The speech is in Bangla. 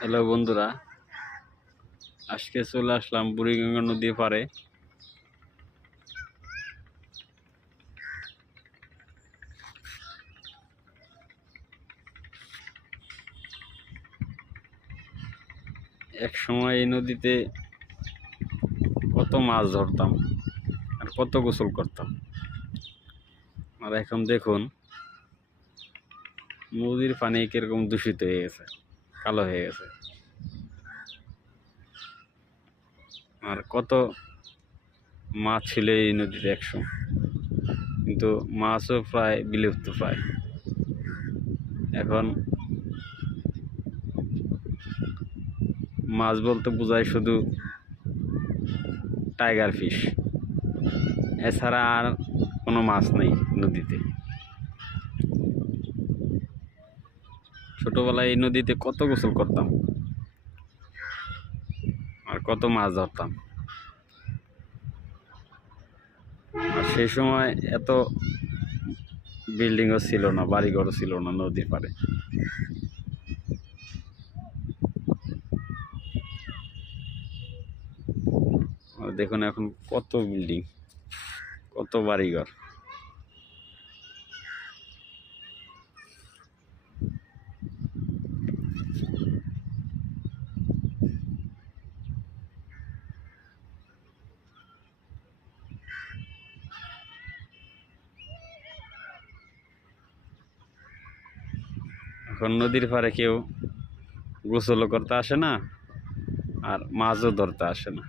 হ্যালো বন্ধুরা, আজকে চলে আসলাম বুড়িগঙ্গা নদীর পাড়ে। এক সময় এই নদীতে কত মাছ ধরতাম আর কত গোসল করতাম। আর এখন দেখুন নদীর পানি কিরকম দূষিত হয়ে গেছে, কালো হয়ে গেছে। আর কত মাছ ছিল এই নদীতে একসময়, কিন্তু মাছও প্রায় বিলুপ্ত প্রায়। এখন মাছ বলতে বোঝায় শুধু টাইগার ফিশ, এছাড়া আর কোনো মাছ নেই নদীতে। ছোটবেলায় এই নদীতে কত গোসল করতাম আর কত মাছ ধরতাম। আর সেই সময় এত বিল্ডিংও ছিল না, বাড়িঘরও ছিল না নদীর পাড়ে। আর দেখুন এখন কত বিল্ডিং, কত বাড়িঘর। এখন নদীর পাড়ে কেউ গোসলও করতে আসে না আর মাছও ধরতে আসে না।